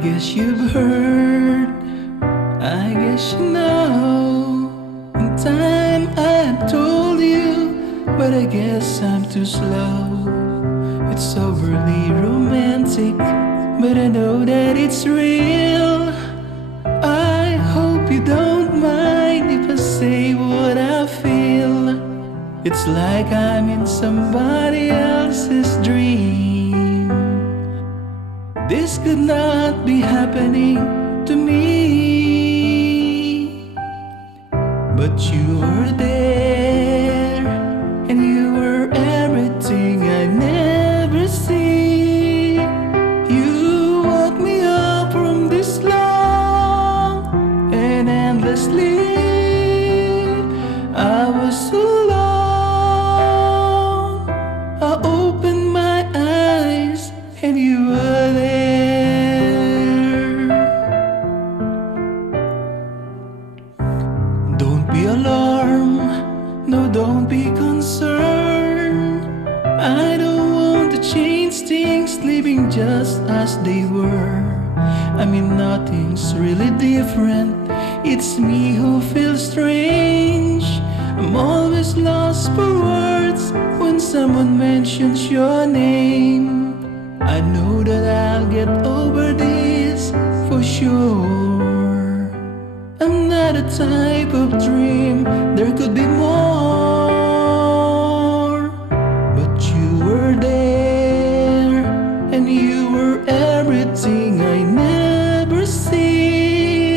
guess you've heard, I guess you know. In time I've told you, but I guess I'm too slow. It's overly romantic, but I know that it's real. I hope you don't mind if I say what I feel. It's like I'm in somebody else's dream. This could not be happening to me, but you were there, and you were everything I never see. You woke me up from this long and endless sleep. I was alone. I opened my eyes and you were there. Don't be alarmed, no, don't be concerned. I don't want to change things, leaving just as they were. I mean, nothing's really different. It's me who feels strange. I'm always lost for words when someone mentions your name. I know that I'll get over this for sure. I'm not a type of dream, there could be more. But you were there, and you were everything I never see.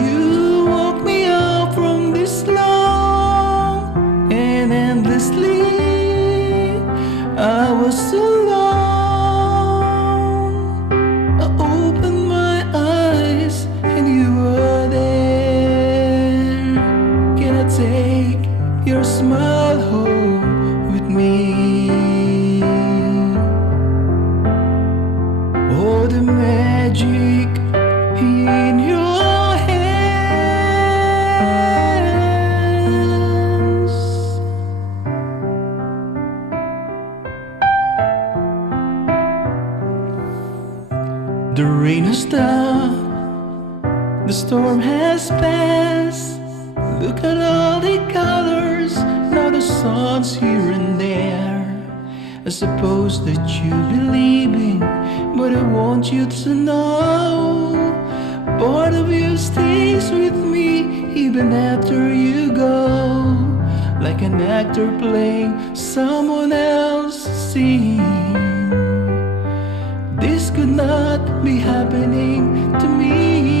You woke me up from this long and endless sleep. I was alone. I opened my eyes and you were there. Can I take your smile home with me? Oh, the magic in your hands. The rain has stopped, the storm has passed. Look at all the colors, now the sun's here and there. I suppose that you believe in, but I want you to know part of you stays with me even after you go. Like an actor playing someone else's scene. This could not be happening to me.